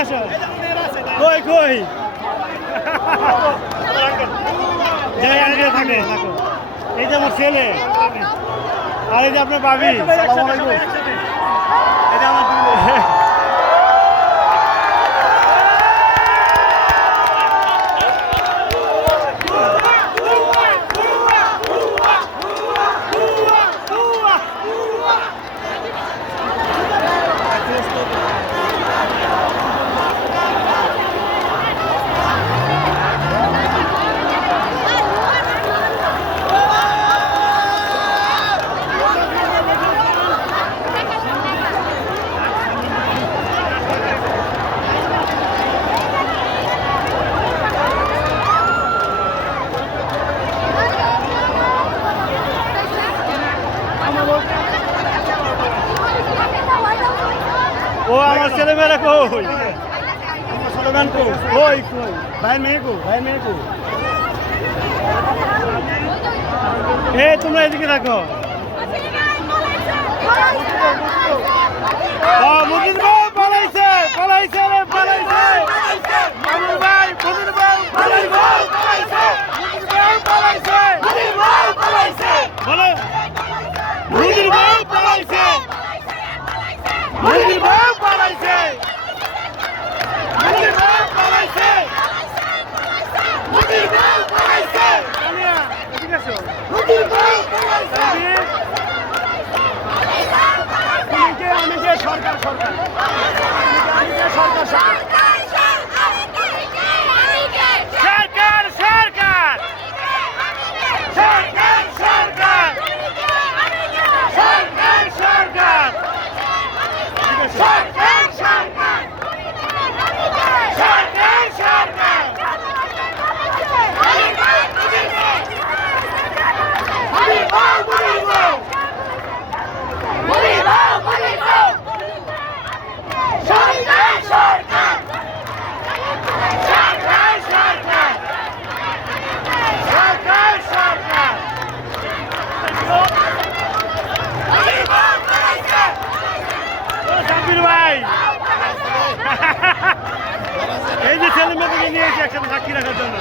আসো কই কই যাই আগে থাকে থাকো এই যে আমার ছেলে আর এই যে আপনার ভাবি আসসালামু আলাইকুম এটা আমার ও আমার ছেলেমেয়েরা কই আমার স্লোগান কই কই কই ভাই মেয়ে কো তোমরা এদিকে রাখো মুজিদ ভাই পালাইছে রে পালাইছে মামুন ভাই মুজিদ ভাই পালাইছে মুজিদ ভাই পালাইছে বলো মুজিদ ভাই পালাইছে মুজিদ ভাই পালাইছে মুজিদ ভাই পালাইছে মুজিদ ভাই পালাইছে কালিয়া এদিকে আসো মুজিদ ভাই পালাইছে আমি যে সরকার এই যে ছেলে মেয়েকে নিয়ে এসে একসাথে সাক্ষী রাখার জন্য